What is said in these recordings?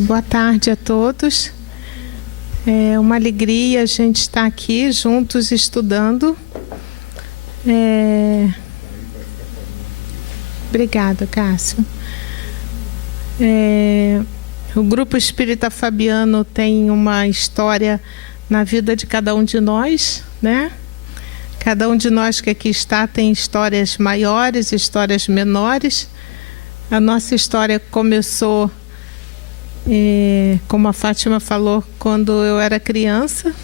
Boa tarde a todos. É uma alegria a gente estar aqui juntos estudando. Obrigada, Cássio. O Grupo Espírita Fabiano tem uma história na vida de cada um de nós, né? Cada um de nós que aqui está tem histórias maiores, histórias menores. A nossa história começou, como a Fátima falou, quando eu era criança.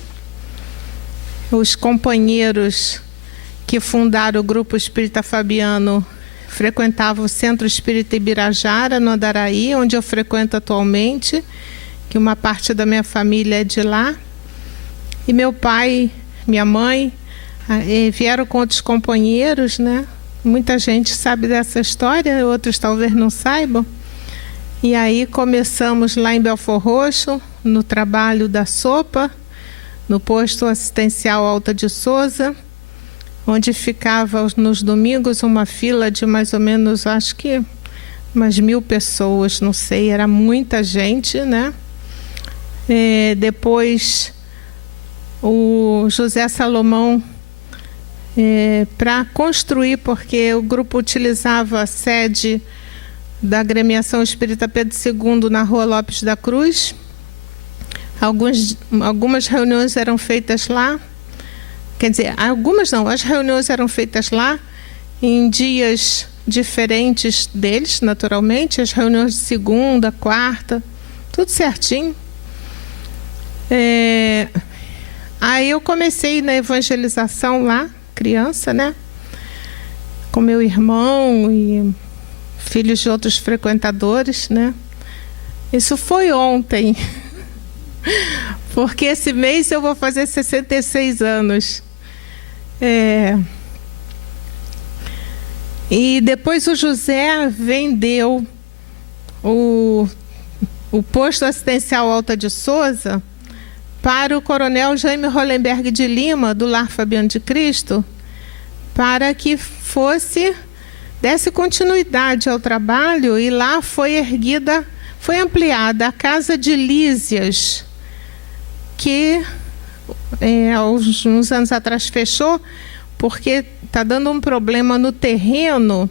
Os companheiros que fundaram o Grupo Espírita Fabiano frequentavam o Centro Espírita Ibirajara, no Andaraí, onde eu frequento atualmente, que uma parte da minha família é de lá. E meu pai, minha mãe, vieram com outros companheiros, né? Muita gente sabe dessa história, outros talvez não saibam. E aí começamos lá em Belford Roxo, no trabalho da sopa, no posto assistencial Alta de Souza, onde ficava nos domingos uma fila de mais ou menos, acho que umas 1000 pessoas, não sei, era muita gente, né? Depois o José Salomão, para construir, porque o grupo utilizava a sede da Agremiação Espírita Pedro II na Rua Lopes da Cruz. Algumas reuniões eram feitas lá, quer dizer, algumas não, as reuniões eram feitas lá em dias diferentes deles, naturalmente, as reuniões de segunda, quarta, tudo certinho. Aí eu comecei na evangelização lá, criança, né? Com meu irmão e filhos de outros frequentadores, né? Isso foi ontem, porque esse mês eu vou fazer 66 anos. E depois o José vendeu o posto assistencial Alta de Souza para o coronel Jaime Hollenberg de Lima, do Lar Fabiano de Cristo, para que desse continuidade ao trabalho, e lá foi ampliada a Casa de Lísias, que uns anos atrás fechou, porque está dando um problema no terreno,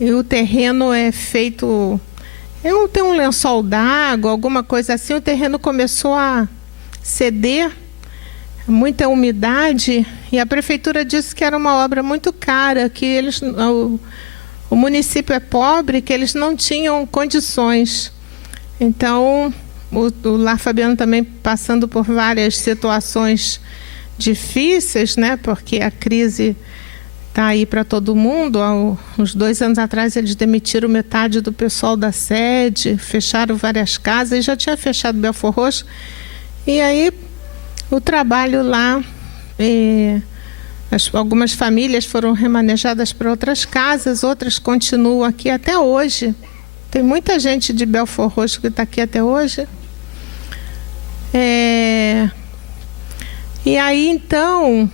e o terreno é feito... tem um lençol d'água, alguma coisa assim, o terreno começou a ceder, muita umidade, e a prefeitura disse que era uma obra muito cara, que o município é pobre, que eles não tinham condições. Então, o Lar Fabiano também passando por várias situações difíceis, né? Porque a crise está aí para todo mundo. Há uns 2 anos atrás eles demitiram metade do pessoal da sede, fecharam várias casas, e já tinha fechado Belford Roxo. E aí o trabalho lá, algumas famílias foram remanejadas para outras casas, outras continuam aqui até hoje. Tem muita gente de Belford Roxo que está aqui até hoje. E aí, então,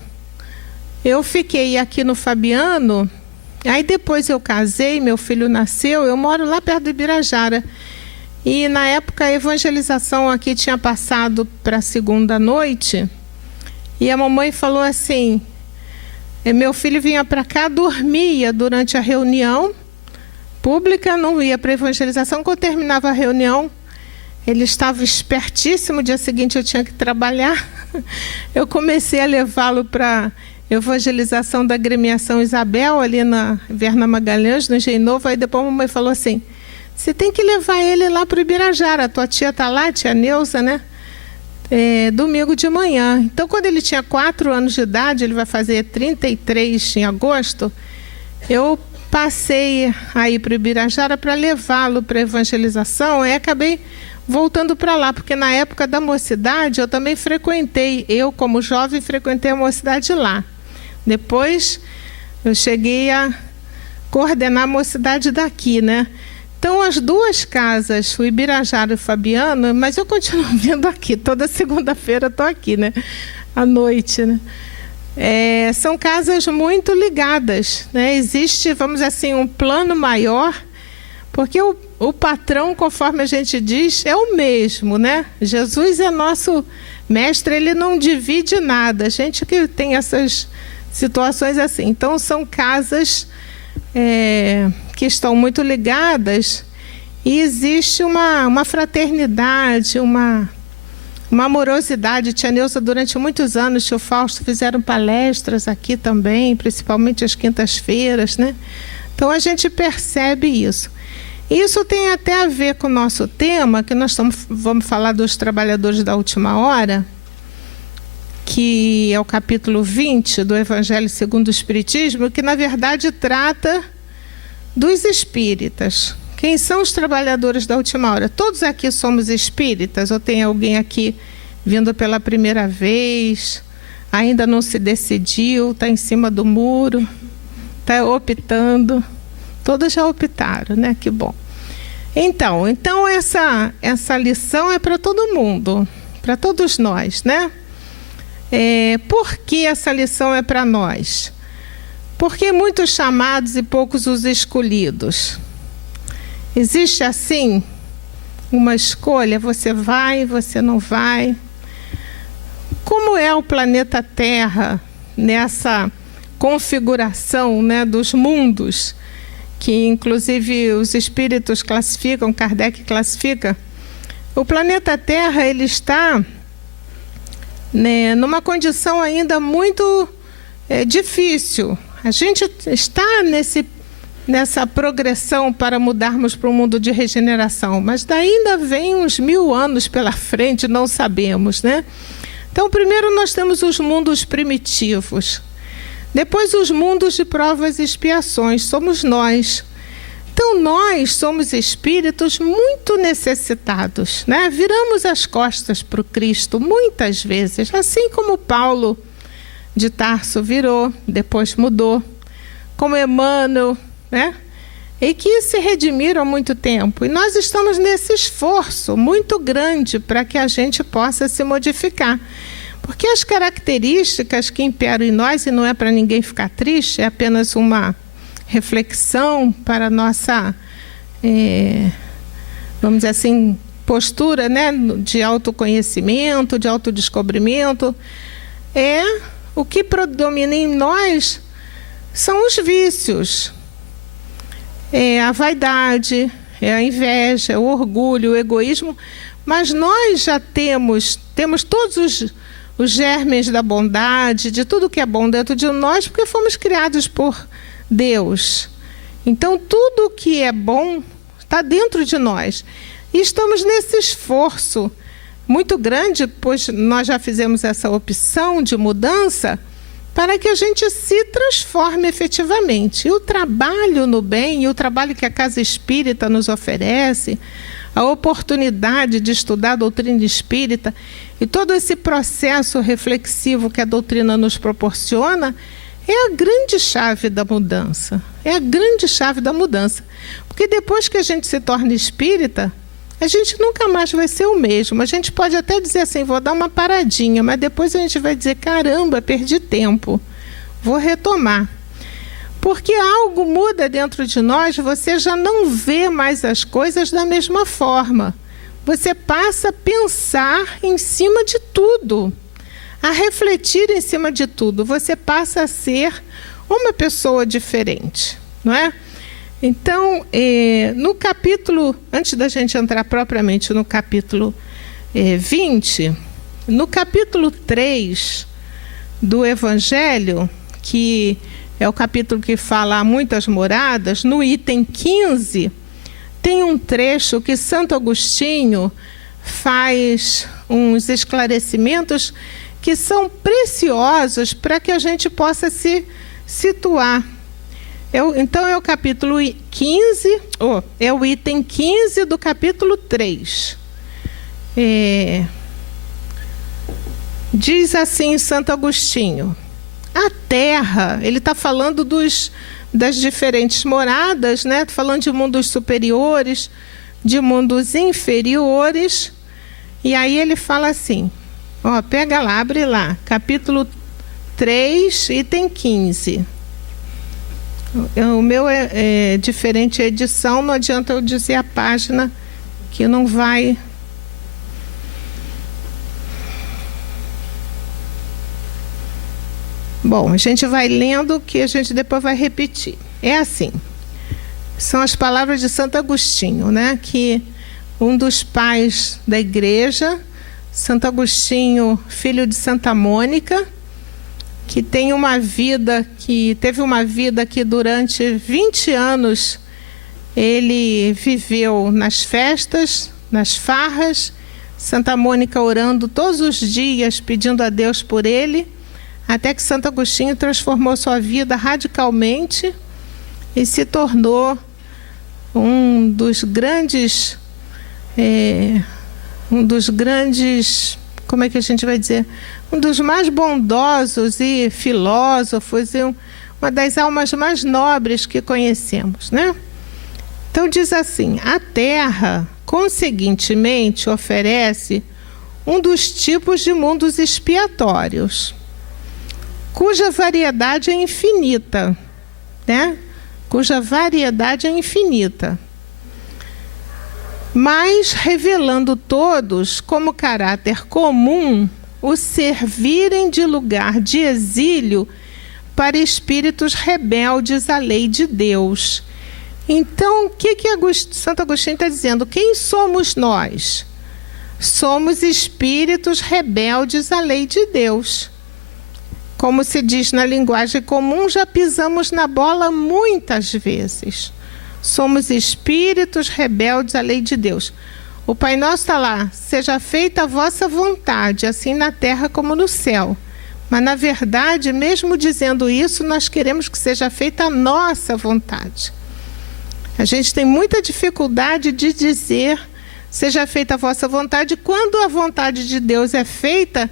eu fiquei aqui no Fabiano. Aí depois eu casei, meu filho nasceu, eu moro lá perto do Ibirajara. E na época a evangelização aqui tinha passado para a segunda noite. E a mamãe falou assim, meu filho vinha para cá, dormia durante a reunião pública, não ia para a evangelização. Quando terminava a reunião, ele estava espertíssimo, no dia seguinte eu tinha que trabalhar. Eu comecei a levá-lo para a evangelização da Agremiação Isabel, ali na Verna Magalhães, no Engenho Novo. Aí depois a mamãe falou assim, você tem que levar ele lá para o Ibirajara, a tua tia está lá, tia Neuza, né? Domingo de manhã. Então, quando ele tinha 4 anos de idade, ele vai fazer 33 em agosto, eu passei aí para o Ibirajara para levá-lo para a evangelização, e acabei voltando para lá, porque na época da mocidade eu também frequentei, eu como jovem frequentei a mocidade lá. Depois eu cheguei a coordenar a mocidade daqui, né? Então, as 2 casas, o Ibirajara e o Fabiano, mas eu continuo vindo aqui, toda segunda-feira estou aqui, né? À noite, né? São casas muito ligadas, né? Existe, vamos dizer assim, um plano maior, porque o patrão, conforme a gente diz, é o mesmo, né? Jesus é nosso mestre, ele não divide nada. A gente que tem essas situações assim. Então, são casas que estão muito ligadas e existe uma fraternidade, uma amorosidade. Tia Neuza, durante muitos anos, tio Fausto fizeram palestras aqui também, principalmente às quintas-feiras, né? Então, a gente percebe isso. Isso tem até a ver com o nosso tema, que nós vamos falar dos trabalhadores da última hora, que é o capítulo 20 do Evangelho segundo o Espiritismo, que na verdade trata dos espíritas. Quem são os trabalhadores da última hora? Todos aqui somos espíritas? Ou tem alguém aqui vindo pela primeira vez, ainda não se decidiu, está em cima do muro, está optando? Todos já optaram, né? Que bom. Então essa lição é para todo mundo, para todos nós, né? Por que essa lição é para nós? Porque muitos chamados e poucos os escolhidos. Existe assim uma escolha, você vai, você não vai. Como é o planeta Terra nessa configuração, né, dos mundos, que inclusive os espíritos classificam, Kardec classifica? O planeta Terra, ele está, né, numa condição ainda muito difícil. A gente está nessa progressão para mudarmos para um mundo de regeneração, mas ainda vem uns 1000 anos pela frente, não sabemos, né? Então, primeiro nós temos os mundos primitivos, depois os mundos de provas e expiações, somos nós. Então, nós somos espíritos muito necessitados, né? Viramos as costas para o Cristo muitas vezes, assim como Paulo de Tarso virou, depois mudou, como Emmanuel, né? E que se redimiram há muito tempo. E nós estamos nesse esforço muito grande para que a gente possa se modificar. Porque as características que imperam em nós, e não é para ninguém ficar triste, é apenas uma reflexão para a nossa, vamos dizer assim, postura, né, de autoconhecimento, de autodescobrimento, o que predomina em nós são os vícios. A vaidade, a inveja, o orgulho, o egoísmo, mas nós já temos todos os germes da bondade, de tudo que é bom dentro de nós, porque fomos criados por Deus. Então, tudo que é bom está dentro de nós. E estamos nesse esforço muito grande, pois nós já fizemos essa opção de mudança, para que a gente se transforme efetivamente. E o trabalho no bem, e o trabalho que a Casa Espírita nos oferece, a oportunidade de estudar a doutrina espírita e todo esse processo reflexivo que a doutrina nos proporciona, é a grande chave da mudança. É a grande chave da mudança. Porque depois que a gente se torna espírita, a gente nunca mais vai ser o mesmo. A gente pode até dizer assim, vou dar uma paradinha, mas depois a gente vai dizer, caramba, perdi tempo, vou retomar. Porque algo muda dentro de nós, você já não vê mais as coisas da mesma forma. Você passa a pensar em cima de tudo, a refletir em cima de tudo. Você passa a ser uma pessoa diferente, não é? Então, no capítulo, antes da gente entrar propriamente no capítulo 20, no capítulo 3 do Evangelho, que é o capítulo que fala há muitas moradas, no item 15, tem um trecho que Santo Agostinho faz uns esclarecimentos que são preciosos para que a gente possa se situar. Então, é o capítulo 15, é o item 15 do capítulo 3. Diz assim Santo Agostinho, a terra, ele está falando das diferentes moradas, né? Falando de mundos superiores, de mundos inferiores, e aí ele fala assim, pega lá, abre lá, capítulo 3, item 15. O meu é diferente a edição, não adianta eu dizer a página que não vai... Bom, a gente vai lendo que a gente depois vai repetir. É assim, são as palavras de Santo Agostinho, né? Que um dos pais da igreja, Santo Agostinho, filho de Santa Mônica, que teve uma vida que durante 20 anos ele viveu nas festas, nas farras, Santa Mônica orando todos os dias, pedindo a Deus por ele, até que Santo Agostinho transformou sua vida radicalmente e se tornou um dos grandes, como é que a gente vai dizer? Um dos mais bondosos e filósofos, e uma das almas mais nobres que conhecemos, né? Então diz assim: a Terra, conseguintemente, oferece um dos tipos de mundos expiatórios, cuja variedade é infinita, né? Cuja variedade é infinita, mas revelando todos como caráter comum o servirem de lugar de exílio para espíritos rebeldes à lei de Deus. Então, o que Santo Agostinho está dizendo? Quem somos nós? Somos espíritos rebeldes à lei de Deus. Como se diz na linguagem comum, já pisamos na bola muitas vezes. Somos espíritos rebeldes à lei de Deus. O Pai Nosso está lá: seja feita a vossa vontade, assim na terra como no céu. Mas, na verdade, mesmo dizendo isso, nós queremos que seja feita a nossa vontade. A gente tem muita dificuldade de dizer seja feita a vossa vontade. Quando a vontade de Deus é feita,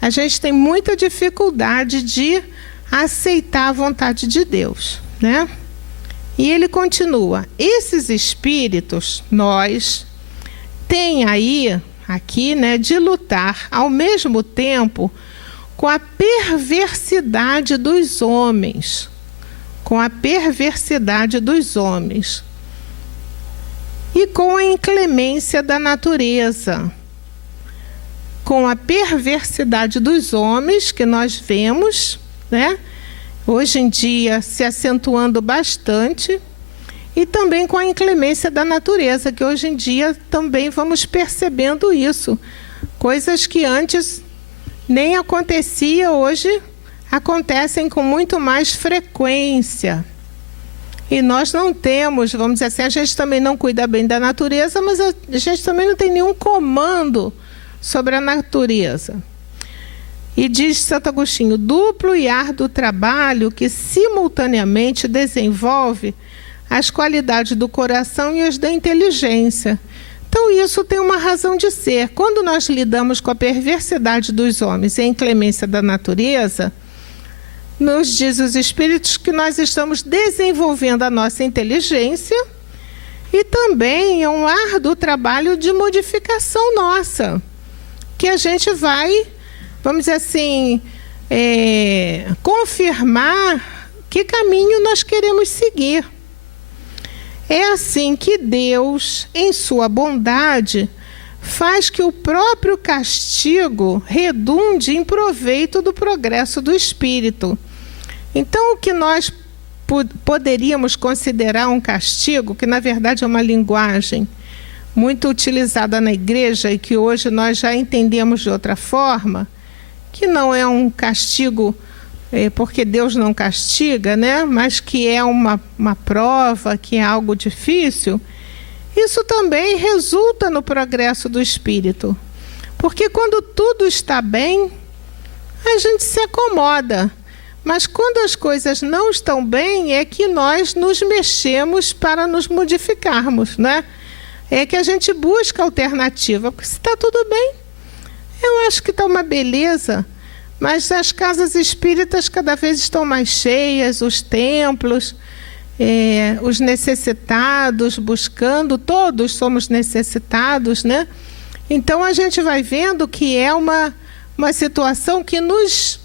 a gente tem muita dificuldade de aceitar a vontade de Deus, né? E ele continua: esses espíritos, nós, têm aqui, né, de lutar ao mesmo tempo com a perversidade dos homens. Com a perversidade dos homens. E com a inclemência da natureza. Com a perversidade dos homens, que nós vemos, né, hoje em dia se acentuando bastante, e também com a inclemência da natureza, que hoje em dia também vamos percebendo isso. Coisas que antes nem acontecia, hoje acontecem com muito mais frequência. E nós não temos, vamos dizer assim, a gente também não cuida bem da natureza, mas a gente também não tem nenhum comando sobre a natureza. E diz Santo Agostinho: duplo e árduo trabalho que simultaneamente desenvolve as qualidades do coração e as da inteligência. Então isso tem uma razão de ser. Quando nós lidamos com a perversidade dos homens e a inclemência da natureza, nos diz os Espíritos que nós estamos desenvolvendo a nossa inteligência, e também é um árduo trabalho de modificação nossa, que a gente vai, vamos dizer assim, confirmar que caminho nós queremos seguir. É assim que Deus, em sua bondade, faz que o próprio castigo redunde em proveito do progresso do espírito. Então, o que nós poderíamos considerar um castigo, que na verdade é uma linguagem muito utilizada na igreja e que hoje nós já entendemos de outra forma, que não é um castigo porque Deus não castiga, né? Mas que é uma prova, que é algo difícil, isso também resulta no progresso do espírito. Porque quando tudo está bem, a gente se acomoda. Mas quando as coisas não estão bem, é que nós nos mexemos para nos modificarmos, né? É que a gente busca alternativa. Porque se está tudo bem, eu acho que está uma beleza. Mas as casas espíritas cada vez estão mais cheias, os templos, os necessitados buscando, todos somos necessitados, né? Então a gente vai vendo que é uma situação que nos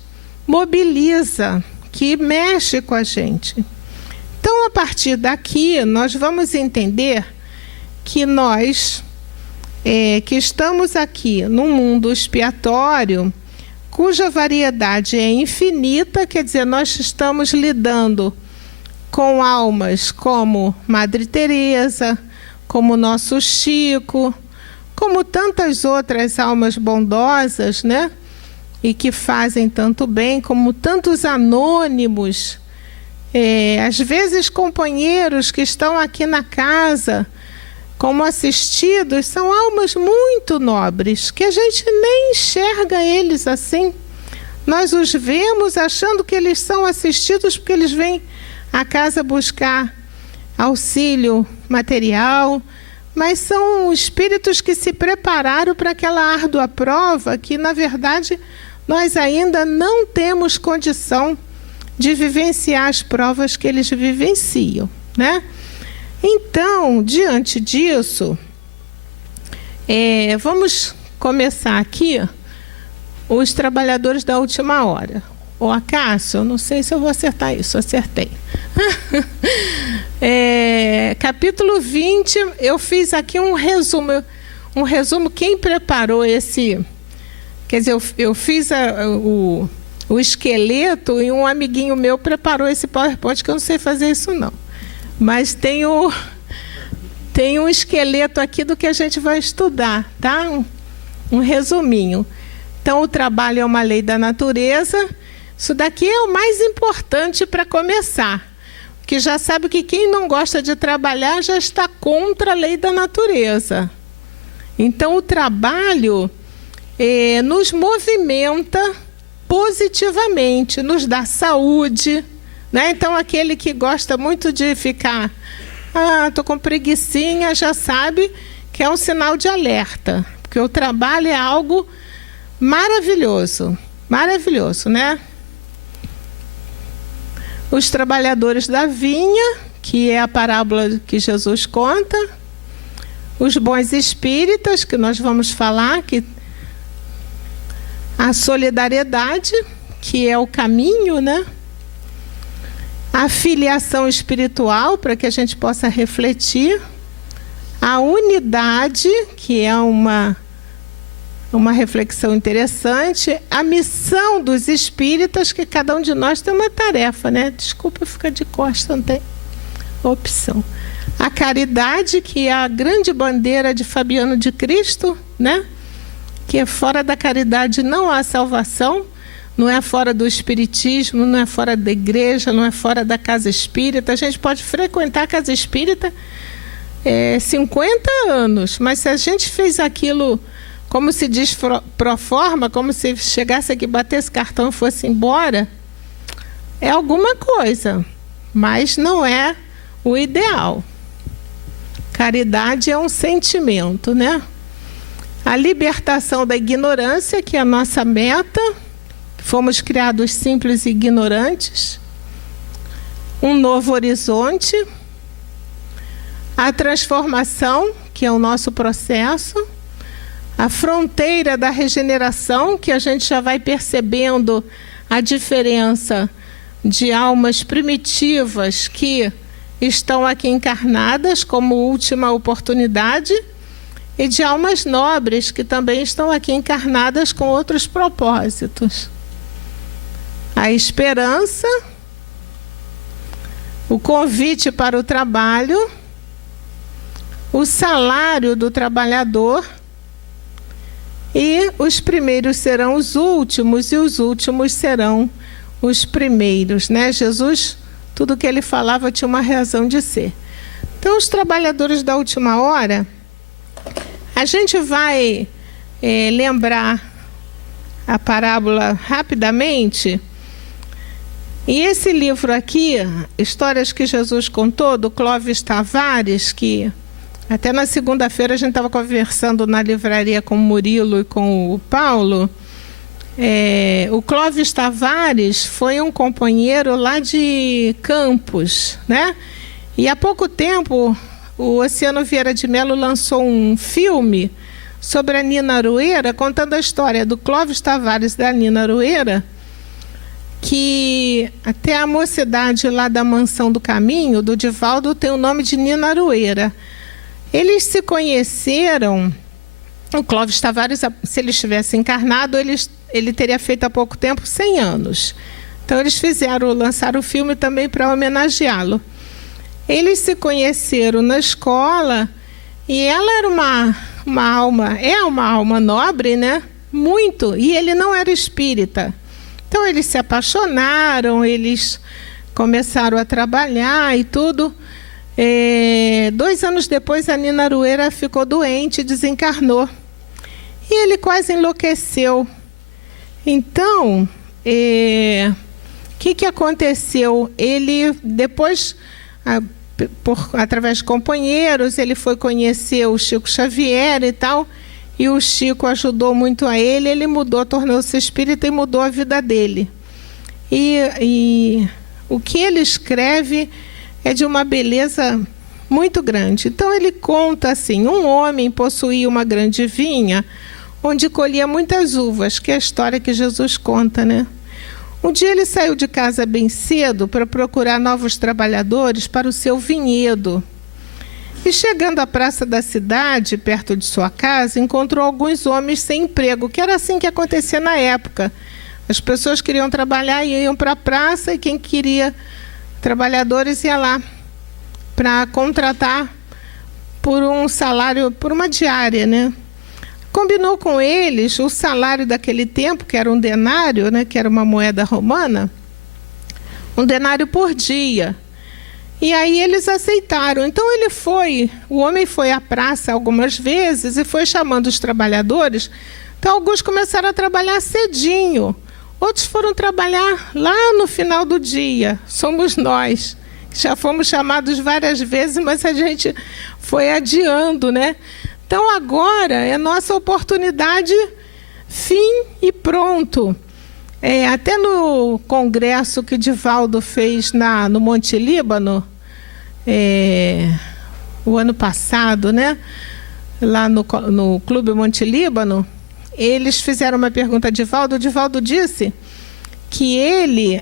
mobiliza, que mexe com a gente. Então, a partir daqui, nós vamos entender que nós, que estamos aqui num mundo expiatório, cuja variedade é infinita, quer dizer, nós estamos lidando com almas como Madre Teresa, como nosso Chico, como tantas outras almas bondosas, né? E que fazem tanto bem, como tantos anônimos, às vezes companheiros que estão aqui na casa, como assistidos, são almas muito nobres, que a gente nem enxerga eles assim. Nós os vemos achando que eles são assistidos porque eles vêm à casa buscar auxílio material, mas são espíritos que se prepararam para aquela árdua prova que, na verdade, nós ainda não temos condição de vivenciar as provas que eles vivenciam, né? Então, diante disso, vamos começar aqui os trabalhadores da última hora. Ô, Acácio, eu não sei se eu vou acertar isso, acertei. Capítulo 20, eu fiz aqui um resumo, quem preparou esse... Quer dizer, eu fiz o esqueleto e um amiguinho meu preparou esse PowerPoint, que eu não sei fazer isso não. Mas tem um esqueleto aqui do que a gente vai estudar, tá? Um resuminho. Então, o trabalho é uma lei da natureza. Isso daqui é o mais importante para começar. Porque já sabe que quem não gosta de trabalhar já está contra a lei da natureza. Então, o trabalho nos movimenta positivamente, nos dá saúde, né? Então, aquele que gosta muito de ficar, estou com preguicinha, já sabe que é um sinal de alerta, porque o trabalho é algo maravilhoso, maravilhoso, né? Os trabalhadores da vinha, que é a parábola que Jesus conta, os bons espíritas, que nós vamos falar, que a solidariedade, que é o caminho, né? A filiação espiritual, para que a gente possa refletir. A unidade, que é uma reflexão interessante. A missão dos espíritas, que cada um de nós tem uma tarefa, né? Desculpa ficar de costas, não tem opção. A caridade, que é a grande bandeira de Fabiano de Cristo, né? Que fora da caridade não há salvação, não é fora do espiritismo, não é fora da igreja, não é fora da casa espírita. A gente pode frequentar a casa espírita 50 anos, mas se a gente fez aquilo, como se diz pro forma, como se chegasse aqui, batesse cartão e fosse embora, é alguma coisa, mas não é o ideal. Caridade é um sentimento, né? A libertação da ignorância, que é a nossa meta. Fomos criados simples e ignorantes. Um novo horizonte. A transformação, que é o nosso processo. A fronteira da regeneração, que a gente já vai percebendo a diferença de almas primitivas que estão aqui encarnadas como última oportunidade, e de almas nobres que também estão aqui encarnadas com outros propósitos. A esperança, o convite para o trabalho, o salário do trabalhador, e os primeiros serão os últimos e os últimos serão os primeiros, né? Jesus, tudo que ele falava tinha uma razão de ser. Então, os trabalhadores da última hora, a gente vai lembrar a parábola rapidamente. E esse livro aqui, Histórias que Jesus Contou, do Clóvis Tavares, que até na segunda-feira a gente estava conversando na livraria com o Murilo e com o Paulo. O Clóvis Tavares foi um companheiro lá de Campos, né? E há pouco tempo o Oceano Vieira de Mello lançou um filme sobre a Nina Arueira, contando a história do Clóvis Tavares e da Nina Arueira, que até a mocidade lá da Mansão do Caminho, do Divaldo, tem o nome de Nina Aroeira. Eles se conheceram, o Clóvis Tavares, se ele estivesse encarnado, ele teria feito há pouco tempo 100 anos. Então eles lançaram o filme também para homenageá-lo. Eles se conheceram na escola e ela era uma alma nobre, né? Muito, e ele não era espírita. Então eles se apaixonaram, eles começaram a trabalhar e tudo. 2 anos depois, a Nina Aroeira ficou doente e desencarnou. E ele quase enlouqueceu. Então, que aconteceu? Ele, depois, através de companheiros, ele foi conhecer o Chico Xavier e tal, e o Chico ajudou muito a ele, ele mudou, tornou-se espírita e mudou a vida dele. E o que ele escreve é de uma beleza muito grande. Então ele conta assim: um homem possuía uma grande vinha, onde colhia muitas uvas, que é a história que Jesus conta, né? Um dia ele saiu de casa bem cedo para procurar novos trabalhadores para o seu vinhedo. E chegando à praça da cidade, perto de sua casa, encontrou alguns homens sem emprego, que era assim que acontecia na época. As pessoas queriam trabalhar e iam para a praça, e quem queria trabalhadores ia lá para contratar por um salário, por uma diária, né? Combinou com eles o salário daquele tempo, que era um denário, né, que era uma moeda romana, um denário por dia. E aí eles aceitaram. Então o homem foi à praça algumas vezes e foi chamando os trabalhadores. Então alguns começaram a trabalhar cedinho, outros foram trabalhar lá no final do dia. Somos nós, já fomos chamados várias vezes, mas a gente foi adiando, né? Então agora é nossa oportunidade, fim e pronto. Até no congresso que Divaldo fez no Monte Líbano, o ano passado, né? Lá no Clube Monte Líbano, eles fizeram uma pergunta a Divaldo. O Divaldo disse que ele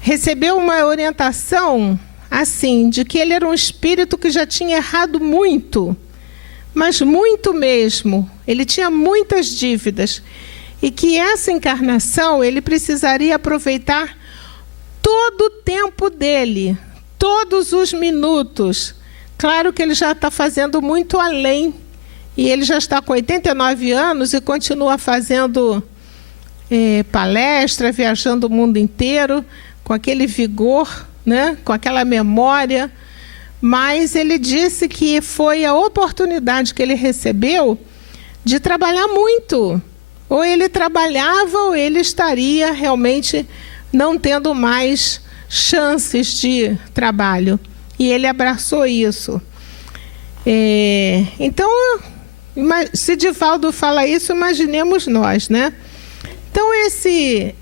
recebeu uma orientação assim, de que ele era um espírito que já tinha errado muito, mas muito mesmo. Ele tinha muitas dívidas e que essa encarnação ele precisaria aproveitar todo o tempo dele, todos os minutos. Claro que ele já está fazendo muito além, e ele já está com 89 anos e continua fazendo palestra, viajando o mundo inteiro, com aquele vigor, né? Com aquela memória. Mas ele disse que foi a oportunidade que ele recebeu de trabalhar muito. Ou ele trabalhava, ou ele estaria realmente não tendo mais chances de trabalho. E ele abraçou isso. Então, se Divaldo fala isso, imaginemos nós, né? Então, esse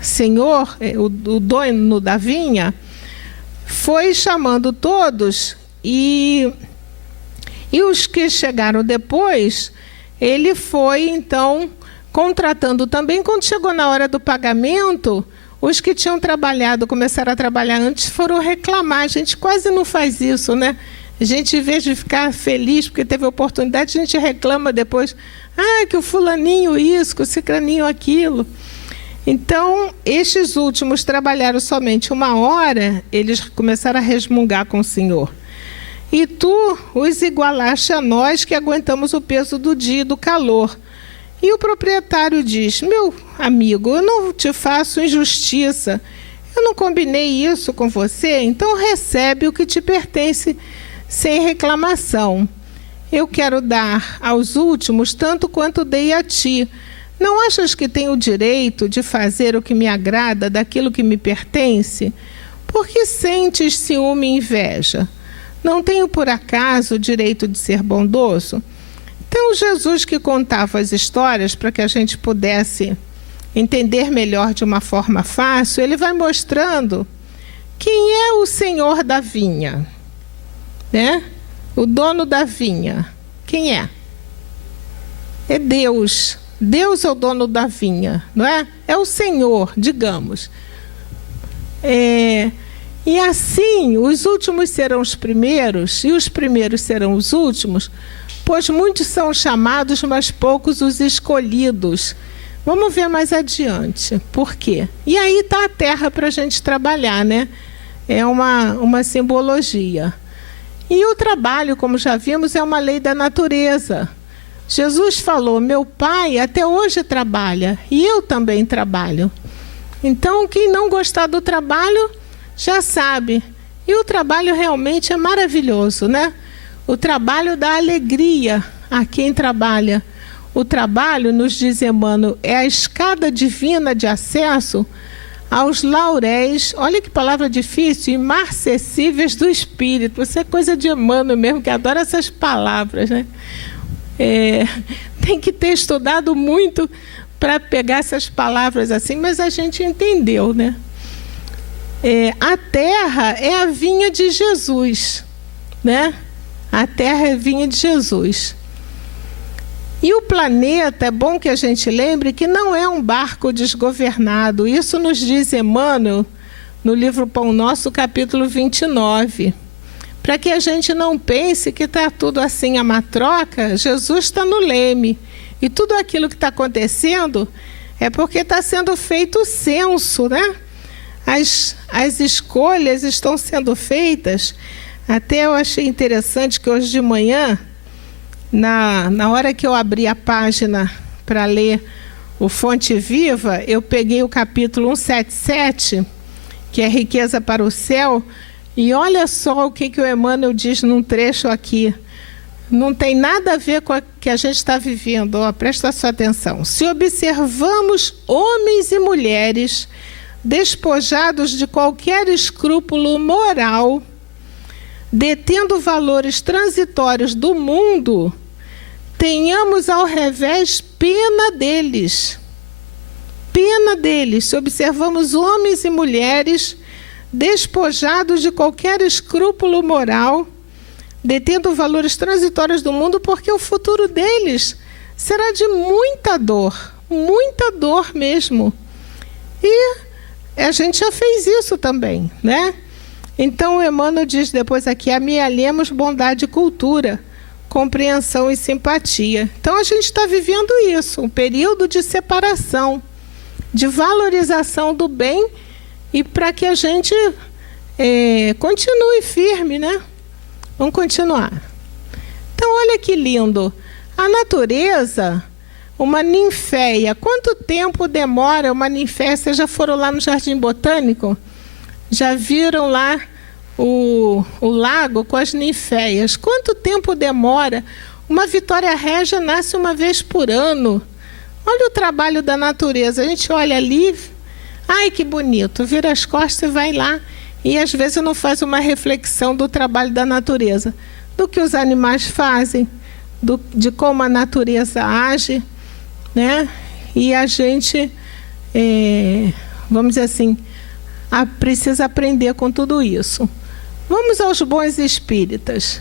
senhor, o dono da vinha, foi chamando todos, e os que chegaram depois, ele foi, então, contratando também. Quando chegou na hora do pagamento, os que tinham trabalhado, começaram a trabalhar antes, foram reclamar. A gente quase não faz isso, né? A gente, em vez de ficar feliz porque teve oportunidade, a gente reclama depois. Que o fulaninho isso, que o cicraninho aquilo. Então, estes últimos trabalharam somente 1 hora, eles começaram a resmungar com o Senhor. E tu os igualaste a nós, que aguentamos o peso do dia e do calor. E o proprietário diz: meu amigo, eu não te faço injustiça, eu não combinei isso com você, então recebe o que te pertence sem reclamação. Eu quero dar aos últimos tanto quanto dei a ti. Não achas que tenho o direito de fazer o que me agrada daquilo que me pertence? Por que sentes ciúme e inveja? Não tenho, por acaso, o direito de ser bondoso? Então, Jesus, que contava as histórias para que a gente pudesse entender melhor de uma forma fácil, ele vai mostrando quem é o senhor da vinha, né? O dono da vinha. Quem é? É Deus. Deus é o dono da vinha, não é? É o Senhor, digamos. E assim, os últimos serão os primeiros, e os primeiros serão os últimos, pois muitos são chamados, mas poucos os escolhidos. Vamos ver mais adiante. Por quê? E aí está a terra para a gente trabalhar, né? É uma simbologia. E o trabalho, como já vimos, é uma lei da natureza. Jesus falou, meu Pai até hoje trabalha, e eu também trabalho. Então, quem não gostar do trabalho, já sabe. E o trabalho realmente é maravilhoso, né? O trabalho dá alegria a quem trabalha. O trabalho, nos diz Emmanuel, é a escada divina de acesso aos lauréis, olha que palavra difícil, imarcessíveis do Espírito. Isso é coisa de Emmanuel mesmo, que adora essas palavras, né? Tem que ter estudado muito para pegar essas palavras assim, mas a gente entendeu, né? A terra é a vinha de Jesus, né? A terra é a vinha de Jesus. E o planeta, é bom que a gente lembre que não é um barco desgovernado. Isso nos diz Emmanuel no livro Pão Nosso, capítulo 29. Para que a gente não pense que está tudo assim a matroca, Jesus está no leme. E tudo aquilo que está acontecendo é porque está sendo feito o censo, né? As escolhas estão sendo feitas. Até eu achei interessante que hoje de manhã, na hora que eu abri a página para ler o Fonte Viva, eu peguei o capítulo 177, que é Riqueza para o Céu, e olha só o que o Emmanuel diz num trecho aqui. Não tem nada a ver com o que a gente está vivendo, ó, presta sua atenção. Se observamos homens e mulheres despojados de qualquer escrúpulo moral, detendo valores transitórios do mundo, tenhamos ao revés pena deles. Pena deles. Se observamos homens e mulheres despojados de qualquer escrúpulo moral, detendo valores transitórios do mundo, porque o futuro deles será de muita dor mesmo. E a gente já fez isso também, né? Então, o Emmanuel diz depois aqui, amealhemos bondade e cultura, compreensão e simpatia. Então, a gente está vivendo isso, um período de separação, de valorização do bem, e para que a gente continue firme, né? Vamos continuar. Então, olha que lindo. A natureza, uma ninféia. Quanto tempo demora uma ninféia? Vocês já foram lá no Jardim Botânico? Já viram lá o lago com as ninféias? Quanto tempo demora? Uma Vitória Régia nasce uma vez por ano. Olha o trabalho da natureza. A gente olha ali, ai que bonito, vira as costas e vai lá. E às vezes não faz uma reflexão do trabalho da natureza, do que os animais fazem, de como a natureza age, né? E a gente, vamos dizer assim, precisa aprender com tudo isso. Vamos aos bons espíritas.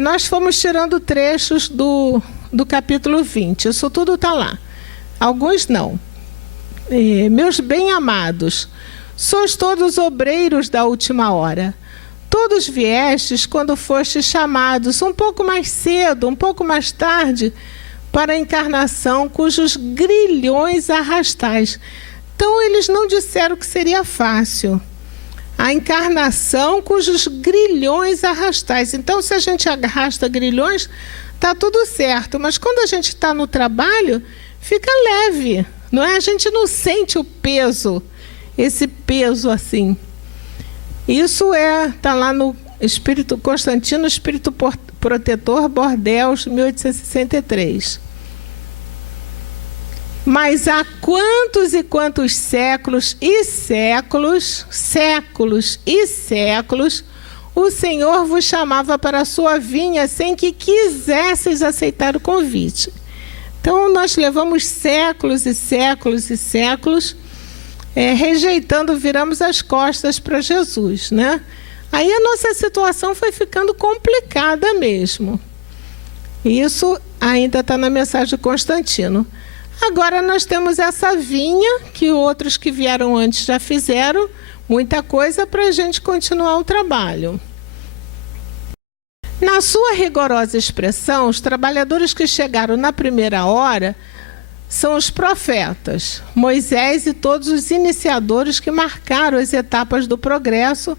Nós fomos tirando trechos do capítulo 20, isso tudo está lá. Alguns não. Meus bem-amados, sois todos obreiros da última hora. Todos viestes quando fostes chamados, um pouco mais cedo, um pouco mais tarde, para a encarnação, cujos grilhões arrastais. Então, eles não disseram que seria fácil. A encarnação, cujos grilhões arrastais. Então, se a gente arrasta grilhões, está tudo certo. Mas quando a gente está no trabalho, fica leve, não é? A gente não sente o peso, esse peso assim. Isso está lá no Espírito Constantino, Espírito Protetor, Bordeaux, 1863. Mas há quantos e quantos séculos e séculos, o Senhor vos chamava para a sua vinha sem que quisesseis aceitar o convite. Então, nós levamos séculos e séculos e séculos rejeitando, viramos as costas para Jesus, né? Aí a nossa situação foi ficando complicada mesmo. Isso ainda está na mensagem de Constantino. Agora nós temos essa vinha, que outros que vieram antes já fizeram, muita coisa para a gente continuar o trabalho. Na sua rigorosa expressão, os trabalhadores que chegaram na primeira hora são os profetas, Moisés e todos os iniciadores que marcaram as etapas do progresso,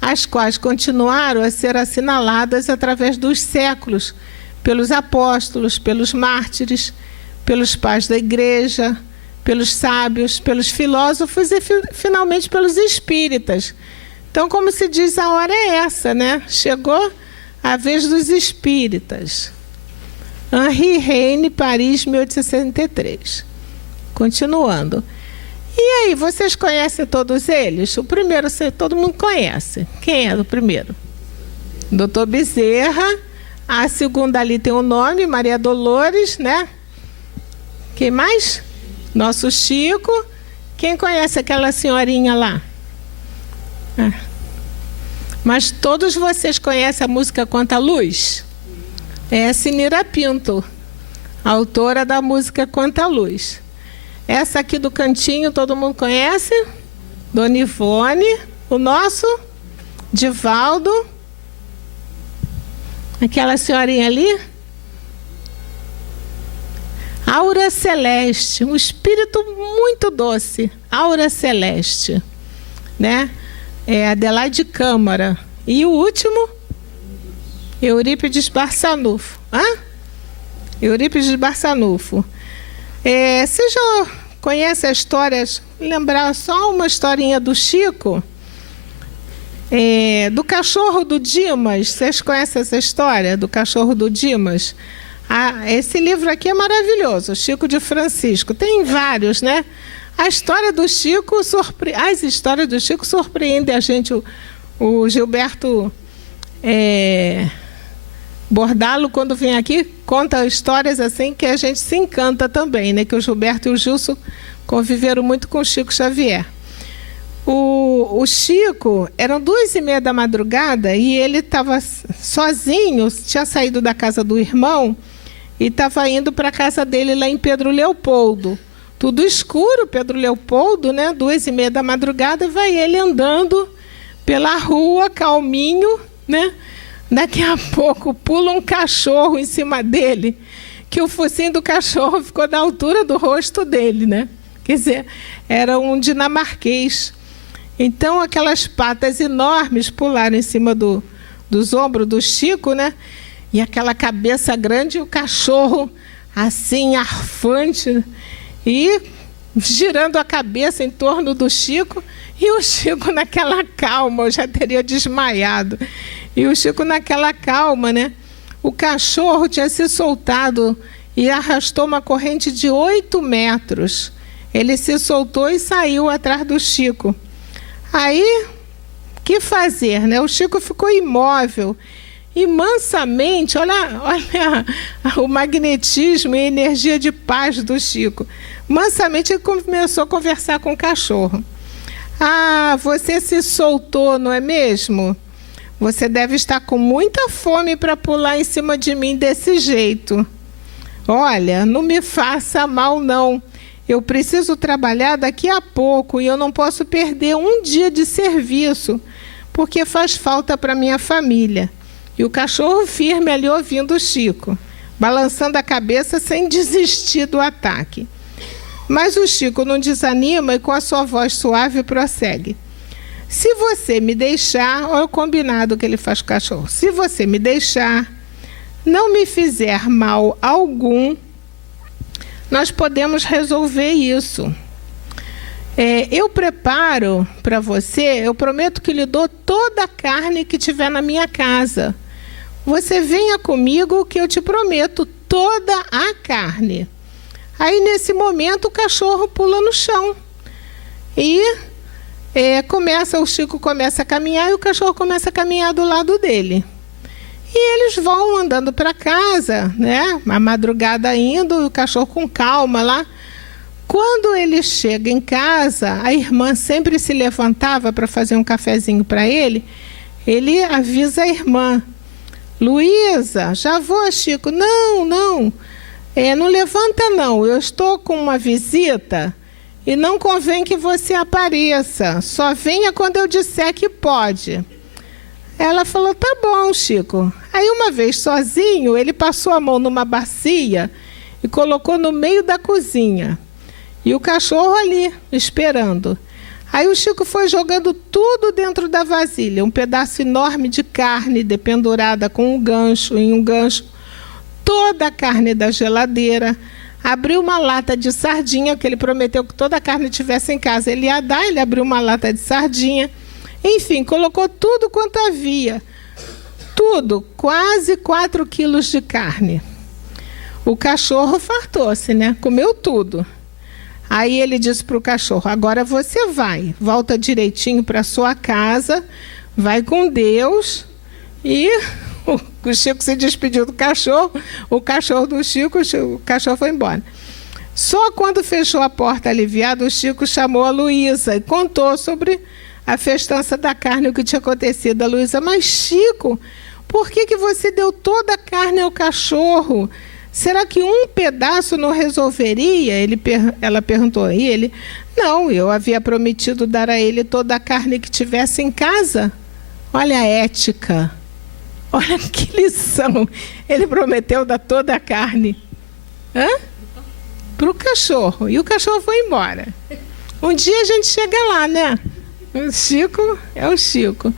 as quais continuaram a ser assinaladas através dos séculos, pelos apóstolos, pelos mártires, pelos pais da igreja, pelos sábios, pelos filósofos e, finalmente, pelos espíritas. Então, como se diz, a hora é essa, né? Chegou a vez dos espíritas. Henri Heine, Paris, 1863. Continuando. E aí, vocês conhecem todos eles? O primeiro, todo mundo conhece. Quem é o primeiro? Doutor Bezerra. A segunda ali tem o nome, Maria Dolores, né? Quem mais? Nosso Chico. Quem conhece aquela senhorinha lá? Mas todos vocês conhecem a música Quanta Luz? É Sinira Pinto, autora da música Quanta Luz. Essa aqui do cantinho todo mundo conhece? Dona Ivone. O nosso? Divaldo. Aquela senhorinha ali? Aura Celeste, um espírito muito doce. Aura Celeste, né? É Adelaide Câmara. E o último? Eurípides Barçanufo. Eurípides Barçanufo. Você já conhece a história? Lembrar só uma historinha do Chico? Do cachorro do Dimas. Vocês conhecem essa história do cachorro do Dimas? Esse livro aqui é maravilhoso, Chico de Francisco. Tem vários, né? As histórias do Chico surpreendem a gente. O Gilberto Bordalo, quando vem aqui, conta histórias assim que a gente se encanta também, né? Que o Gilberto e o Gilson conviveram muito com o Chico Xavier. O Chico, eram 2h30 da madrugada e ele estava sozinho, tinha saído da casa do irmão e estava indo para a casa dele lá em Pedro Leopoldo. Tudo escuro, Pedro Leopoldo, né? 2h30 da madrugada, vai ele andando pela rua, calminho, né? Daqui a pouco pula um cachorro em cima dele, que o focinho do cachorro ficou da altura do rosto dele, né? Quer dizer, era um dinamarquês. Então, aquelas patas enormes pularam em cima dos ombros do Chico, né? E aquela cabeça grande, o cachorro assim, arfante, e girando a cabeça em torno do Chico, e o Chico naquela calma, eu já teria desmaiado. E o Chico naquela calma, né? O cachorro tinha se soltado e arrastou uma corrente de 8 metros. Ele se soltou e saiu atrás do Chico. Aí, o que fazer, né? O Chico ficou imóvel e mansamente, olha o magnetismo e a energia de paz do Chico. Mansamente ele começou a conversar com o cachorro. Você se soltou, não é mesmo? Você deve estar com muita fome para pular em cima de mim desse jeito. Olha, não me faça mal, não. Eu preciso trabalhar daqui a pouco e eu não posso perder um dia de serviço, porque faz falta para minha família. E o cachorro firme ali ouvindo o Chico, balançando a cabeça sem desistir do ataque. Mas o Chico não desanima e com a sua voz suave prossegue. Se você me deixar, olha o combinado que ele faz com o cachorro. Se você me deixar, não me fizer mal algum, nós podemos resolver isso. Eu preparo para você, eu prometo que lhe dou toda a carne que tiver na minha casa. Você venha comigo que eu te prometo toda a carne. Aí, nesse momento, o cachorro pula no chão. E o Chico começa a caminhar e o cachorro começa a caminhar do lado dele. E eles vão andando para casa, né? A madrugada indo, o cachorro com calma lá. Quando ele chega em casa, a irmã sempre se levantava para fazer um cafezinho para ele. Ele avisa a irmã: Luísa, já vou, Chico. Não. Não levanta não, eu estou com uma visita e não convém que você apareça, só venha quando eu disser que pode. Ela falou, tá bom, Chico. Aí uma vez sozinho, ele passou a mão numa bacia e colocou no meio da cozinha. E o cachorro ali, esperando. Aí o Chico foi jogando tudo dentro da vasilha, um pedaço enorme de carne dependurada com em um gancho, toda a carne da geladeira, abriu uma lata de sardinha, que ele prometeu que toda a carne tivesse em casa. Ele ia dar, ele abriu uma lata de sardinha, enfim, colocou tudo quanto havia. Tudo, quase 4 quilos de carne. O cachorro fartou-se, né? Comeu tudo. Aí ele disse para o cachorro, agora você vai, volta direitinho para sua casa, vai com Deus. E o Chico se despediu do cachorro, o cachorro do Chico, o cachorro foi embora. Só quando fechou a porta aliviado, o Chico chamou a Luísa e contou sobre a festança da carne, o que tinha acontecido. A Luísa, mas Chico, por que você deu toda a carne ao cachorro? Será que um pedaço não resolveria? Ela perguntou. E ele, não, eu havia prometido dar a ele toda a carne que tivesse em casa. Olha a ética. Olha que lição. Ele prometeu dar toda a carne. Para o cachorro. E o cachorro foi embora. Um dia a gente chega lá, né? O Chico é o Chico.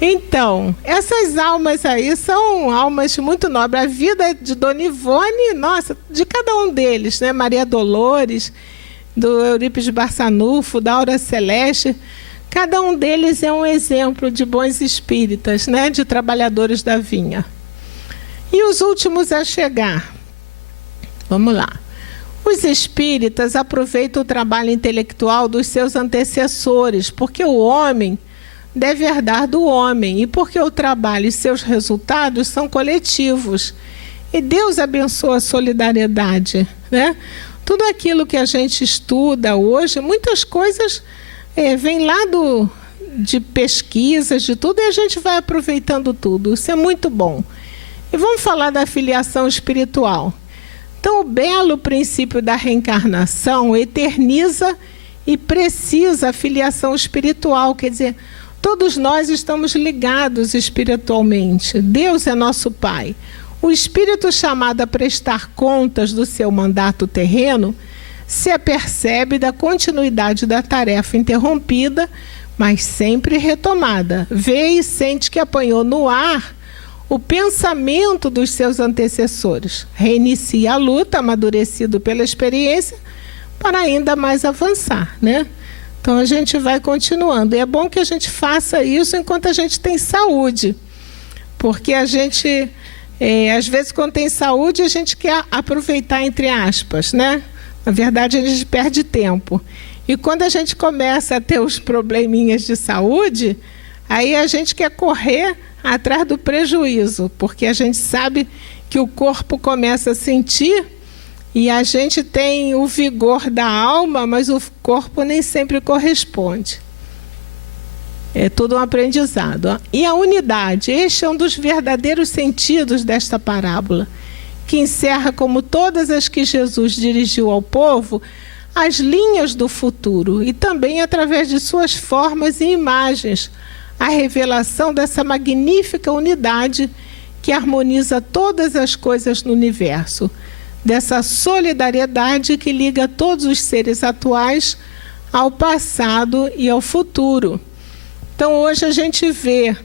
Então, essas almas aí são almas muito nobres. A vida de Dona Ivone, nossa, de cada um deles, né? Maria Dolores, do Eurípides Barçanufo, da Aura Celeste, cada um deles é um exemplo de bons espíritas, né? De trabalhadores da vinha. E os últimos a chegar. Vamos lá. Os espíritas aproveitam o trabalho intelectual dos seus antecessores, porque o homem deve herdar do homem, e porque o trabalho e seus resultados são coletivos. E Deus abençoa a solidariedade, né? Tudo aquilo que a gente estuda hoje, muitas coisas vêm lá de pesquisas, de tudo, e a gente vai aproveitando tudo. Isso é muito bom. E vamos falar da filiação espiritual. Então, o belo princípio da reencarnação eterniza e precisa a filiação espiritual, quer dizer, todos nós estamos ligados espiritualmente. Deus é nosso Pai. O espírito chamado a prestar contas do seu mandato terreno se apercebe da continuidade da tarefa interrompida, mas sempre retomada. Vê e sente que apanhou no ar o pensamento dos seus antecessores. Reinicia a luta, amadurecido pela experiência, para ainda mais avançar, né? Então a gente vai continuando. E é bom que a gente faça isso enquanto a gente tem saúde. Porque a gente, às vezes, quando tem saúde, a gente quer aproveitar, entre aspas, né? Na verdade, a gente perde tempo. E quando a gente começa a ter os probleminhas de saúde, aí a gente quer correr atrás do prejuízo, porque a gente sabe que o corpo começa a sentir e a gente tem o vigor da alma, mas o corpo nem sempre corresponde. É tudo um aprendizado. E a unidade, este é um dos verdadeiros sentidos desta parábola, que encerra, como todas as que Jesus dirigiu ao povo, as linhas do futuro e também através de suas formas e imagens, a revelação dessa magnífica unidade que harmoniza todas as coisas no universo, dessa solidariedade que liga todos os seres atuais ao passado e ao futuro. Então, hoje a gente vê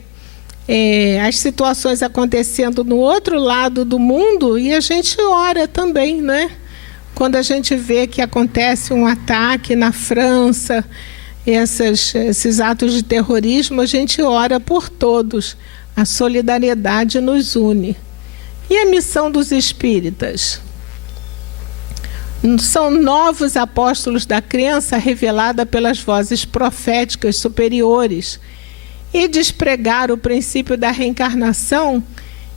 as situações acontecendo no outro lado do mundo e a gente ora também, né? Quando a gente vê que acontece um ataque na França, esses atos de terrorismo, a gente ora por todos. A solidariedade nos une. E a missão dos espíritas? São novos apóstolos da crença revelada pelas vozes proféticas superiores e despregar o princípio da reencarnação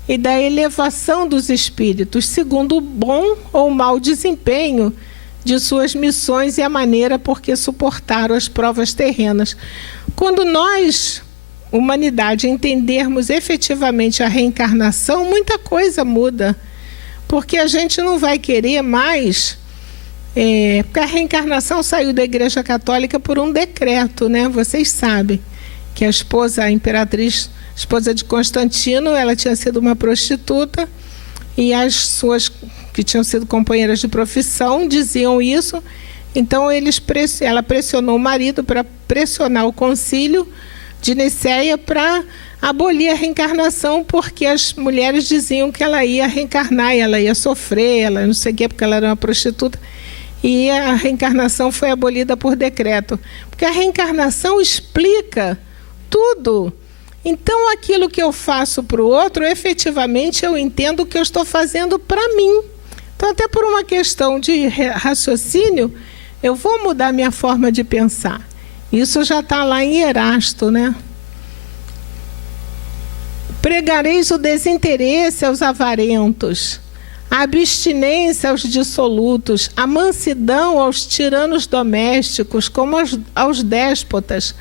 e da elevação dos espíritos, segundo o bom ou mau desempenho de suas missões e a maneira por que suportaram as provas terrenas. Quando nós, humanidade, entendermos efetivamente a reencarnação, muita coisa muda. porque a gente não vai querer mais... porque a reencarnação saiu da Igreja Católica por um decreto, né? Vocês sabem que a esposa, a imperatriz, esposa de Constantino, ela tinha sido uma prostituta, e as suas que tinham sido companheiras de profissão diziam isso. Então ela pressionou o marido para pressionar o concílio de Nicéia para abolir a reencarnação, porque as mulheres diziam que ela ia reencarnar, ela ia sofrer, ela não sei o quê, porque ela era uma prostituta. E a reencarnação foi abolida por decreto, porque a reencarnação explica tudo. Então, aquilo que eu faço para o outro, efetivamente, eu entendo que eu estou fazendo para mim. Então, até por uma questão de raciocínio, eu vou mudar minha forma de pensar. Isso já está lá em Erasto, né? Pregareis o desinteresse aos avarentos, a abstinência aos dissolutos, a mansidão aos tiranos domésticos, como aos déspotas.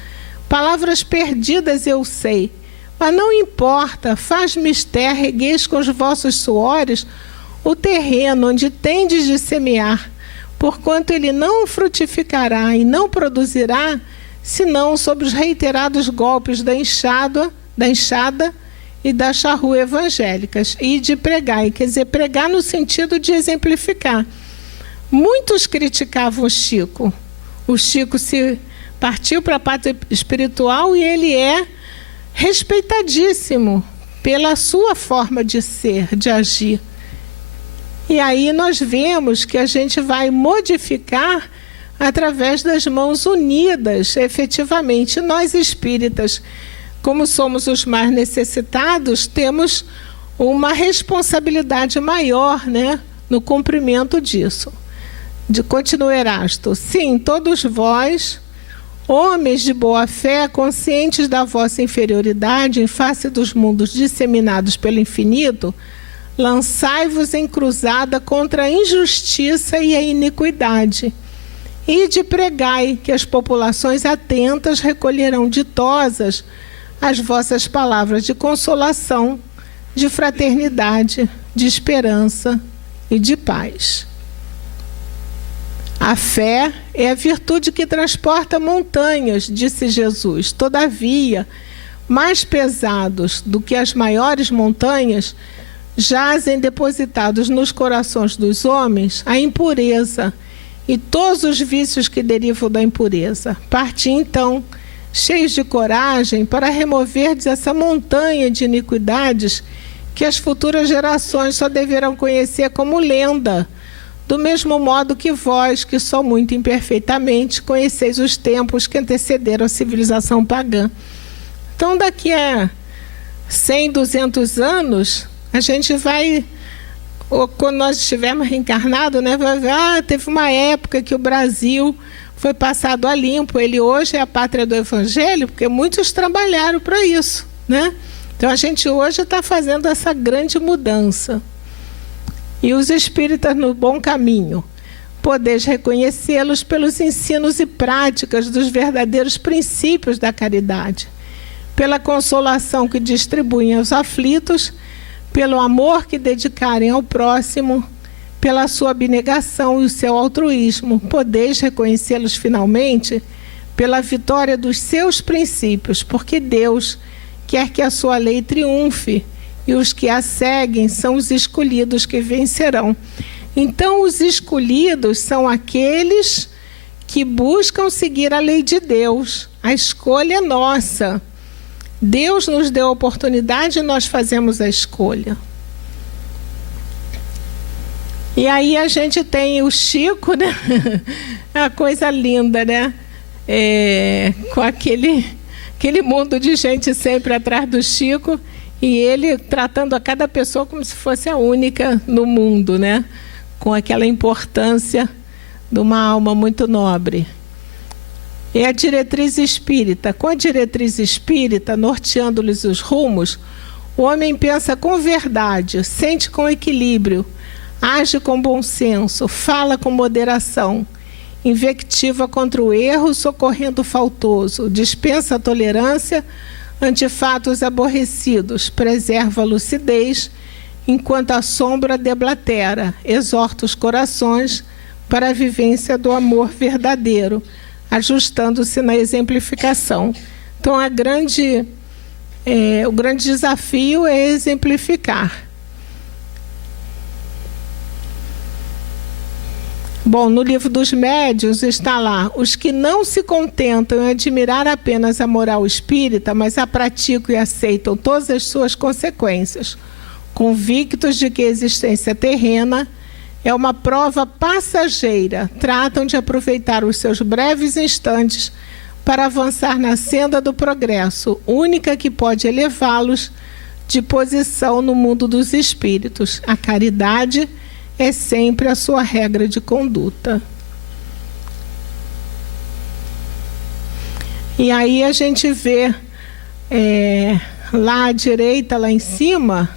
Palavras perdidas eu sei, mas não importa, faz-me regueis com os vossos suores o terreno onde tendes de semear, porquanto ele não frutificará e não produzirá, senão sob os reiterados golpes da enxada e da charrua evangélicas, e de pregar, quer dizer, pregar no sentido de exemplificar. Muitos criticavam o Chico se partiu para a pátria espiritual e ele é respeitadíssimo pela sua forma de ser, de agir. E aí nós vemos que a gente vai modificar através das mãos unidas, efetivamente. Nós espíritas, como somos os mais necessitados, temos uma responsabilidade maior, né, no cumprimento disso. Continua Erasto. Sim, todos vós, homens de boa fé, conscientes da vossa inferioridade em face dos mundos disseminados pelo infinito, lançai-vos em cruzada contra a injustiça e a iniquidade. E de pregai que as populações atentas recolherão ditosas as vossas palavras de consolação, de fraternidade, de esperança e de paz. A fé é a virtude que transporta montanhas, disse Jesus. Todavia, mais pesados do que as maiores montanhas, jazem depositados nos corações dos homens a impureza e todos os vícios que derivam da impureza. Parti, então, cheios de coragem, para removerdes essa montanha de iniquidades que as futuras gerações só deverão conhecer como lenda, do mesmo modo que vós, que só muito imperfeitamente conheceis os tempos que antecederam a civilização pagã. Então, daqui a 100, 200 anos, a gente vai, ou quando nós estivermos reencarnados, né, vai ver, teve uma época que o Brasil foi passado a limpo, ele hoje é a pátria do Evangelho, porque muitos trabalharam para isso, né? Então, a gente hoje está fazendo essa grande mudança. E os espíritas no bom caminho, podeis reconhecê-los pelos ensinos e práticas dos verdadeiros princípios da caridade, pela consolação que distribuem aos aflitos, pelo amor que dedicarem ao próximo, pela sua abnegação e o seu altruísmo. Podeis reconhecê-los finalmente pela vitória dos seus princípios, porque Deus quer que a sua lei triunfe, e os que a seguem são os escolhidos que vencerão. Então, os escolhidos são aqueles que buscam seguir a lei de Deus. A escolha é nossa. Deus nos deu a oportunidade e nós fazemos a escolha. E aí a gente tem o Chico, né? A coisa linda, né? Com aquele mundo de gente sempre atrás do Chico, e ele tratando a cada pessoa como se fosse a única no mundo, né? Com aquela importância de uma alma muito nobre. É a diretriz espírita. Com a diretriz espírita, norteando-lhes os rumos, o homem pensa com verdade, sente com equilíbrio, age com bom senso, fala com moderação, invectiva contra o erro, socorrendo o faltoso, dispensa a tolerância ante fatos aborrecidos, preserva a lucidez enquanto a sombra deblatera, exorta os corações para a vivência do amor verdadeiro, ajustando-se na exemplificação. Então, o grande desafio é exemplificar. Bom, no livro dos médiuns está lá: os que não se contentam em admirar apenas a moral espírita, mas a praticam e aceitam todas as suas consequências, convictos de que a existência terrena é uma prova passageira, tratam de aproveitar os seus breves instantes para avançar na senda do progresso, única que pode elevá-los de posição no mundo dos espíritos. A caridade é sempre a sua regra de conduta. E aí a gente vê lá à direita, lá em cima,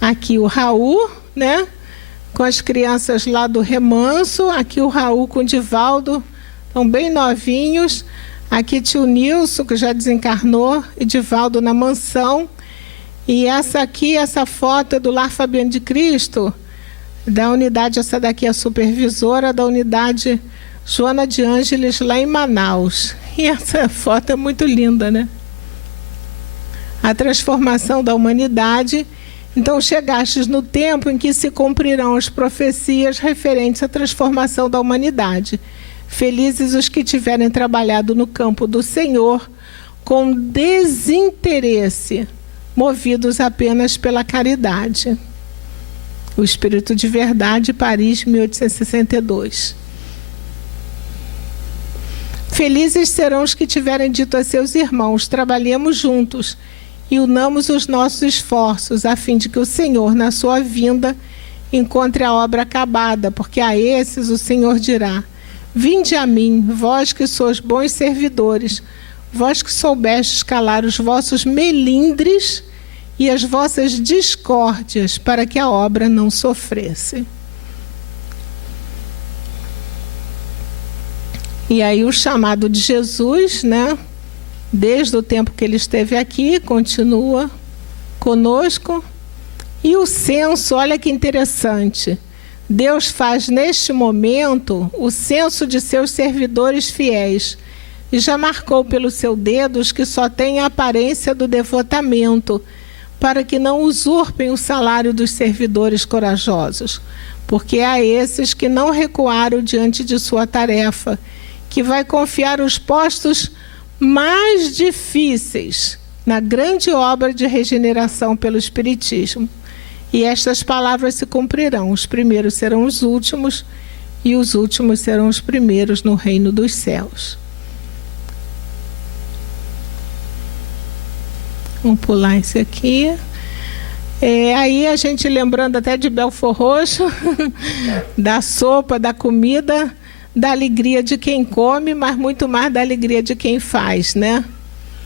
aqui o Raul, né? Com as crianças lá do Remanso, aqui o Raul com o Divaldo, estão bem novinhos. Aqui tio Nilson, que já desencarnou, e Divaldo na mansão. E essa foto é do Lar Fabiano de Cristo, da unidade, essa daqui é a supervisora da unidade Joana de Ângeles, lá em Manaus. E essa foto é muito linda, né? A transformação da humanidade. Então, chegastes no tempo em que se cumprirão as profecias referentes à transformação da humanidade. Felizes os que tiverem trabalhado no campo do Senhor com desinteresse, movidos apenas pela caridade. O Espírito de Verdade, Paris, 1862. Felizes serão os que tiverem dito a seus irmãos: trabalhemos juntos e unamos os nossos esforços, a fim de que o Senhor, na sua vinda, encontre a obra acabada, porque a esses o Senhor dirá: vinde a mim, vós que sois bons servidores, vós que soubestes calar os vossos melindres e as vossas discórdias, para que a obra não sofresse. E aí o chamado de Jesus, né? Desde o tempo que ele esteve aqui, continua conosco. E o censo, olha que interessante. Deus faz neste momento o censo de seus servidores fiéis e já marcou pelo seu dedo os que só têm a aparência do devotamento, para que não usurpem o salário dos servidores corajosos, porque há esses que não recuaram diante de sua tarefa, que vai confiar os postos mais difíceis na grande obra de regeneração pelo Espiritismo. E estas palavras se cumprirão: os primeiros serão os últimos, e os últimos serão os primeiros no reino dos céus. Vamos pular esse aqui. Aí a gente lembrando até de Belfor Roxo, da sopa, da comida, da alegria de quem come, mas muito mais da alegria de quem faz, né?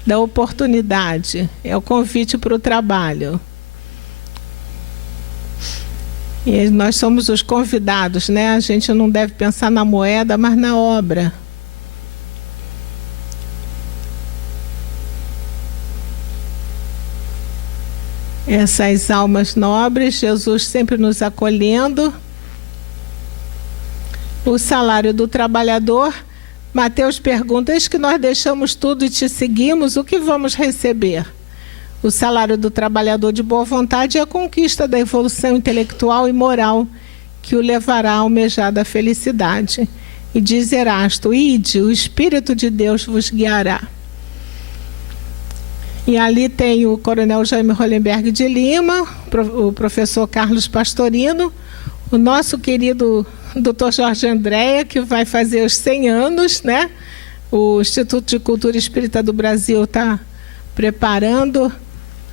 Da oportunidade. É o convite para o trabalho. E nós somos os convidados, né? A gente não deve pensar na moeda, mas na obra. Essas almas nobres, Jesus sempre nos acolhendo. O salário do trabalhador. Mateus pergunta: eis que nós deixamos tudo e te seguimos, o que vamos receber? O salário do trabalhador de boa vontade é a conquista da evolução intelectual e moral que o levará a almejada felicidade. E diz Erasto: ide, o Espírito de Deus vos guiará. E ali tem o coronel Jaime Hollenberg de Lima, o professor Carlos Pastorino, o nosso querido Dr. Jorge Andréa, que vai fazer os 100 anos, né? O Instituto de Cultura Espírita do Brasil está preparando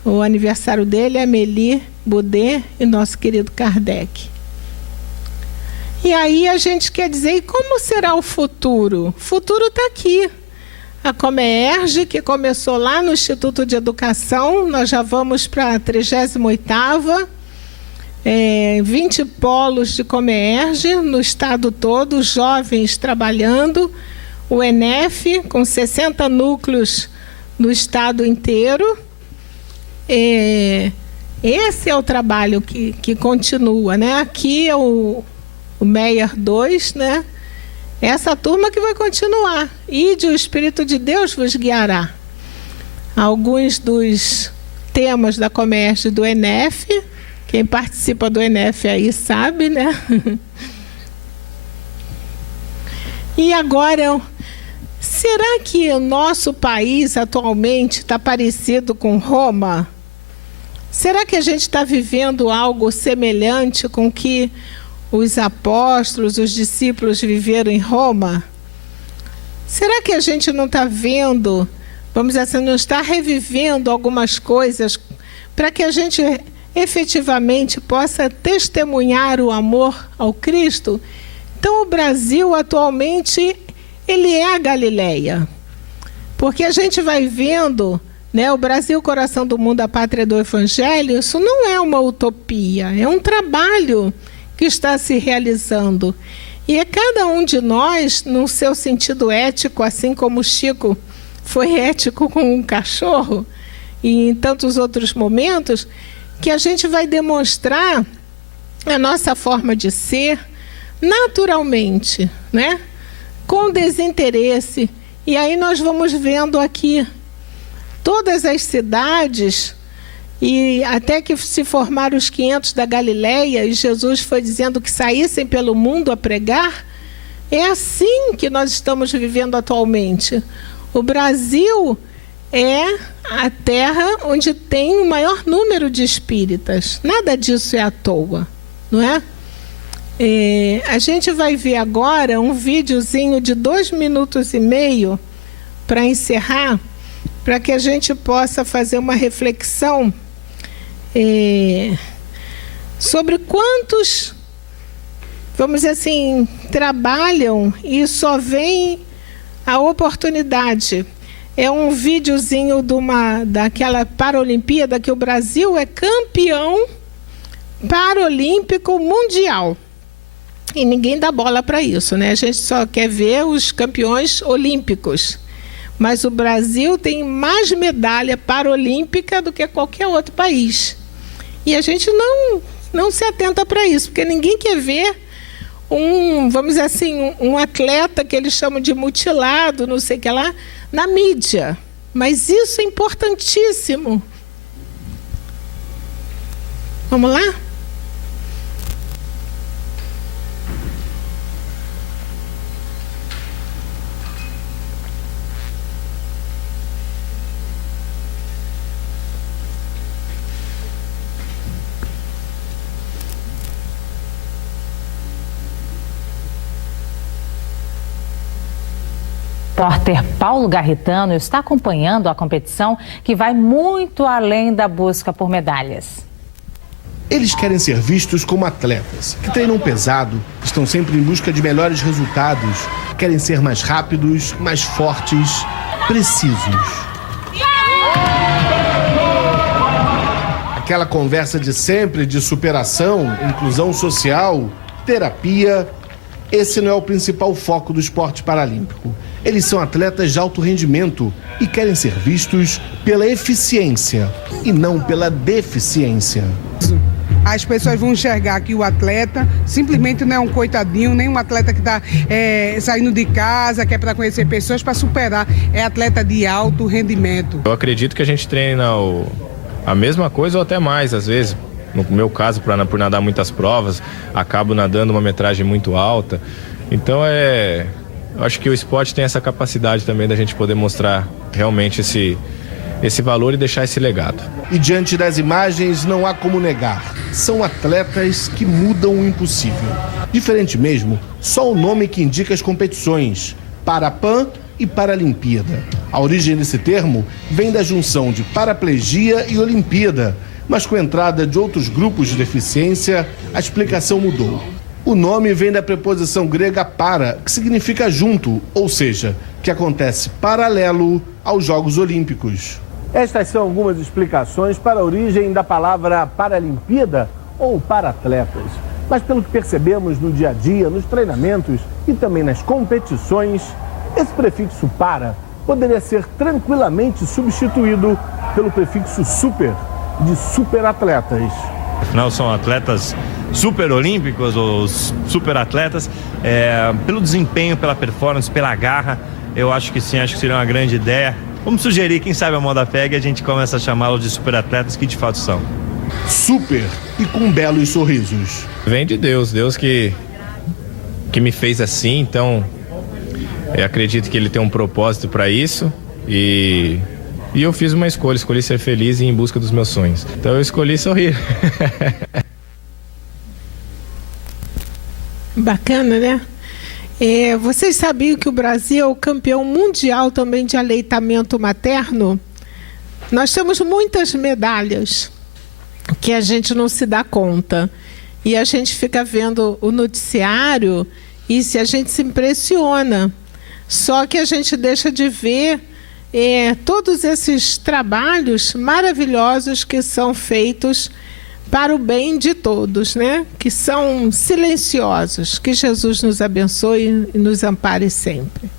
o aniversário dele, Amélie Boudet e nosso querido Kardec. E aí a gente quer dizer: e como será o futuro? O futuro está aqui. A Comerge, que começou lá no Instituto de Educação, nós já vamos para a 38ª, 20 polos de Comerge no estado todo, jovens trabalhando, o ENEF com 60 núcleos no estado inteiro, Esse é o trabalho que continua, né? Aqui é o Meyer 2, né? Essa turma que vai continuar. Ide, o Espírito de Deus vos guiará. Alguns dos temas da Comércio do ENEF, quem participa do ENEF aí sabe, né? E agora, será que o nosso país atualmente está parecido com Roma? Será que a gente está vivendo algo semelhante com o que os apóstolos, os discípulos viveram em Roma? Será que a gente não está vendo, vamos dizer assim, não está revivendo algumas coisas para que a gente efetivamente possa testemunhar o amor ao Cristo? Então, o Brasil, atualmente, ele é a Galileia. Porque a gente vai vendo, né, o Brasil, coração do mundo, a pátria do Evangelho, isso não é uma utopia, é um trabalho que está se realizando. E é cada um de nós, no seu sentido ético, assim como o Chico foi ético com um cachorro, e em tantos outros momentos, que a gente vai demonstrar a nossa forma de ser, naturalmente, né? Com desinteresse. E aí nós vamos vendo aqui todas as cidades, e até que se formaram os 500 da Galileia, e Jesus foi dizendo que saíssem pelo mundo a pregar. É assim que nós estamos vivendo atualmente. O Brasil é a terra onde tem o maior número de espíritas. Nada disso é à toa, não é? A gente vai ver agora um videozinho de 2,5 minutos para encerrar, para que a gente possa fazer uma reflexão sobre quantos, vamos dizer assim, trabalham e só vem a oportunidade. É um videozinho daquela Paralimpíada que o Brasil é campeão paralímpico mundial. E ninguém dá bola para isso, né? A gente só quer ver os campeões olímpicos. Mas o Brasil tem mais medalha paralímpica do que qualquer outro país. E a gente não se atenta para isso, porque ninguém quer ver vamos dizer assim, um atleta que eles chamam de mutilado, não sei o que lá, na mídia. Mas isso é importantíssimo. Vamos lá? O repórter Paulo Garritano está acompanhando a competição que vai muito além da busca por medalhas. Eles querem ser vistos como atletas, que treinam pesado, estão sempre em busca de melhores resultados, querem ser mais rápidos, mais fortes, precisos. Aquela conversa de sempre de superação, inclusão social, terapia. Esse não é o principal foco do esporte paralímpico. Eles são atletas de alto rendimento e querem ser vistos pela eficiência e não pela deficiência. As pessoas vão enxergar que o atleta simplesmente não é um coitadinho, nem um atleta que está saindo de casa, que é para conhecer pessoas, para superar. É atleta de alto rendimento. Eu acredito que a gente treina a mesma coisa ou até mais, às vezes. No meu caso, por nadar muitas provas, acabo nadando uma metragem muito alta. Então, eu acho que o esporte tem essa capacidade também da gente poder mostrar realmente esse valor e deixar esse legado. E diante das imagens, não há como negar. São atletas que mudam o impossível. Diferente mesmo, só o nome que indica as competições: Parapan e Paralimpíada. A origem desse termo vem da junção de paraplegia e Olimpíada. Mas com a entrada de outros grupos de deficiência, a explicação mudou. O nome vem da preposição grega para, que significa junto, ou seja, que acontece paralelo aos Jogos Olímpicos. Estas são algumas explicações para a origem da palavra Paralimpíada ou para-atletas. Mas pelo que percebemos no dia a dia, nos treinamentos e também nas competições, esse prefixo para poderia ser tranquilamente substituído pelo prefixo super, de superatletas. Afinal, são atletas super olímpicos ou super atletas, pelo desempenho, pela performance, pela garra, eu acho que sim, acho que seria uma grande ideia. Vamos sugerir, quem sabe a moda pega e a gente começa a chamá-los de super atletas que de fato são. Super e com belos sorrisos. Vem de Deus, Deus que me fez assim, então eu acredito que ele tem um propósito para isso e eu fiz uma escolha, escolhi ser feliz e ir em busca dos meus sonhos. Então eu escolhi sorrir. Bacana, né? Vocês sabiam que o Brasil é o campeão mundial também de aleitamento materno? Nós temos muitas medalhas que a gente não se dá conta. E a gente fica vendo o noticiário e a gente se impressiona. Só que a gente deixa de ver todos esses trabalhos maravilhosos que são feitos para o bem de todos, né? Que são silenciosos. Que Jesus nos abençoe e nos ampare sempre.